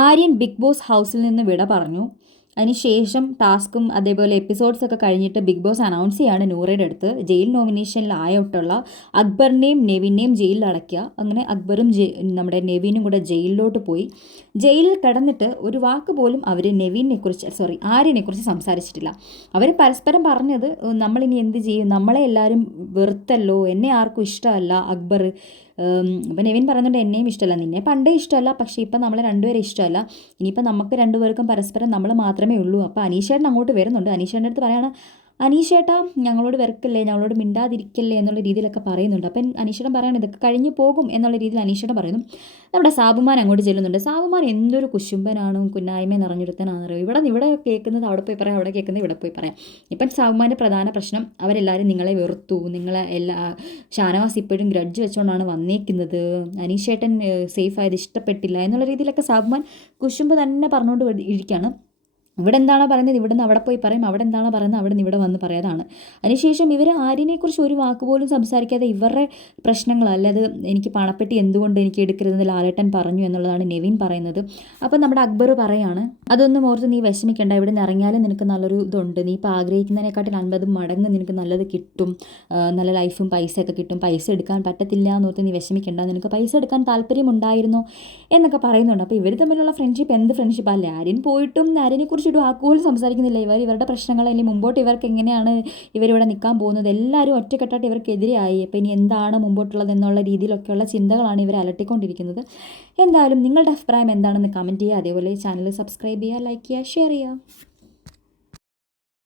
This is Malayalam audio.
ആര്യൻ ബിഗ് ബോസ് ഹൗസിൽ നിന്ന് വിട പറഞ്ഞു. അതിനുശേഷം ടാസ്കും അതേപോലെ എപ്പിസോഡ്സൊക്കെ കഴിഞ്ഞിട്ട് ബിഗ് ബോസ് അനൗൺസ് ചെയ്യാണ് നൂറയുടെ അടുത്ത് ജയിൽ നോമിനേഷനിലായിട്ടുള്ള അക്ബറിനെയും നെവിനെയും ജയിലിൽ അടയ്ക്കുക. അങ്ങനെ അക്ബറും നമ്മുടെ നെവിനും കൂടെ ജയിലിലോട്ട് പോയി. ജയിലിൽ കിടന്നിട്ട് ഒരു വാക്ക് പോലും അവർ ആര്യനെക്കുറിച്ച് സംസാരിച്ചിട്ടില്ല. അവർ പരസ്പരം പറഞ്ഞത് നമ്മളിനി എന്ത് ചെയ്യും, നമ്മളെ എല്ലാവരും വെറുത്തല്ലോ, എന്നെ ആർക്കും ഇഷ്ടമല്ല അക്ബർ. അപ്പം നെവിൻ പറയുന്നുണ്ട് എന്നെയും ഇഷ്ടമല്ല, നിന്നെ പണ്ടേ ഇഷ്ടമല്ല, പക്ഷേ ഇപ്പം നമ്മളെ രണ്ടുപേരെ ഇഷ്ടമല്ല, ഇനിയിപ്പോൾ നമുക്ക് രണ്ടുപേർക്കും പരസ്പരം നമ്മൾ മാത്രമേ ഉള്ളൂ. അപ്പോൾ അനീഷേട്ടൻ അങ്ങോട്ട് വരുന്നുണ്ട്. അനീഷേട്ടൻ്റെ അടുത്ത് പറയാണ്, അനീഷേട്ടാ ഞങ്ങളോട് വെറുക്കല്ലേ, ഞങ്ങളോട് മിണ്ടാതിരിക്കല്ലേ എന്നുള്ള രീതിയിലൊക്കെ പറയുന്നുണ്ട്. അപ്പം അനീഷേട്ടൻ പറയാണ് ഇതൊക്കെ കഴിഞ്ഞ് പോകും എന്നുള്ള രീതിയിൽ അനീഷേട്ടൻ പറയുന്നു. നമ്മുടെ സാബുമാൻ അങ്ങോട്ട് ചെല്ലുന്നുണ്ട്. സാബുമാൻ എന്തൊരു കുശുമ്പനാണ്, കുന്നായ്മ നിറഞ്ഞൊരുത്തനാണെന്നറിയോ. ഇവിടെ കേൾക്കുന്നത് അവിടെ പോയി പറയാം, അവിടെ കേൾക്കുന്നത് ഇവിടെ പോയി പറയാം. ഇപ്പം സാബുമാൻ്റെ പ്രധാന പ്രശ്നം അവരെല്ലാവരും നിങ്ങളെ വെറുത്തു, നിങ്ങളെ ഷാനവാസ് ഇപ്പോഴും ഗ്രഡ്ജ് വെച്ചുകൊണ്ടാണ് വന്നേക്കുന്നത്, അനീഷേട്ടൻ സേഫ് ആയത് ഇഷ്ടപ്പെട്ടില്ല എന്നുള്ള രീതിയിലൊക്കെ സാബുമാൻ കുശുമ്പ് തന്നെ പറഞ്ഞുകൊണ്ട് ഇരിക്കുകയാണ്. ഇവിടെ എന്താണോ പറയുന്നത് ഇവിടുന്ന് അവിടെ പോയി പറയും, അവിടെ എന്താണോ പറയുന്നത് അവിടെ നിന്ന് ഇവിടെ വന്ന് പറയാതാണ്. അതിനുശേഷം ഇവർ ആര്യനെക്കുറിച്ച് ഒരു വാക്ക് പോലും സംസാരിക്കാതെ ഇവരുടെ പ്രശ്നങ്ങൾ, അല്ലാതെ എനിക്ക് പണപ്പെട്ടി എന്തുകൊണ്ട് എനിക്ക് എടുക്കരുതെന്ന് ലാലേട്ടൻ പറഞ്ഞു എന്നുള്ളതാണ് നെവിൻ പറയുന്നത്. അപ്പം നമ്മുടെ അക്ബർ പറയാണ്, അതൊന്നും ഓർത്ത് നീ വിഷമിക്കേണ്ട, ഇവിടെ നിന്ന് ഇറങ്ങിയാലും നിനക്ക് നല്ലൊരു ഇതുണ്ട്, നീ ഇപ്പോൾ ആഗ്രഹിക്കുന്നതിനെക്കാട്ടിൽ 50 മടങ്ങ് നിനക്ക് നല്ലത് കിട്ടും, നല്ല ലൈഫും പൈസയൊക്കെ കിട്ടും, പൈസ എടുക്കാൻ പറ്റത്തില്ല എന്നോർത്ത് നീ വിഷമിക്കേണ്ട, നിനക്ക് പൈസ എടുക്കാൻ താല്പര്യമുണ്ടായിരുന്നോ എന്നൊക്കെ പറയുന്നുണ്ട്. അപ്പോൾ ഇവർ തമ്മിലുള്ള ഫ്രണ്ട്ഷിപ്പ് എന്ത് ഫ്രണ്ട്ഷിപ്പ് അല്ലേ. ആര്യൻ പോയിട്ടും ആര്യനെക്കുറിച്ച് ഒരു വാക്കുപോലും സംസാരിക്കുന്നില്ല. ഇവരുടെ പ്രശ്നങ്ങൾ അല്ലെങ്കിൽ മുമ്പോട്ട് ഇവർക്ക് എങ്ങനെയാണ് ഇവരിവിടെ നിൽക്കാൻ പോകുന്നത്, എല്ലാവരും ഒറ്റക്കെട്ടായിട്ട് ഇവർക്കെതിരെയായി. അപ്പോൾ ഇനി എന്താണ് മുമ്പോട്ടുള്ളത് എന്നുള്ള രീതിയിലൊക്കെയുള്ള ചിന്തകളാണ് ഇവർ അലട്ടിക്കൊണ്ടിരിക്കുന്നത്. എന്തായാലും നിങ്ങളുടെ അഭിപ്രായം എന്താണെന്ന് കമൻറ്റ് ചെയ്യുക. അതേപോലെ ചാനൽ സബ്സ്ക്രൈബ് ചെയ്യുക, ലൈക്ക് ചെയ്യുക, ഷെയർ ചെയ്യുക.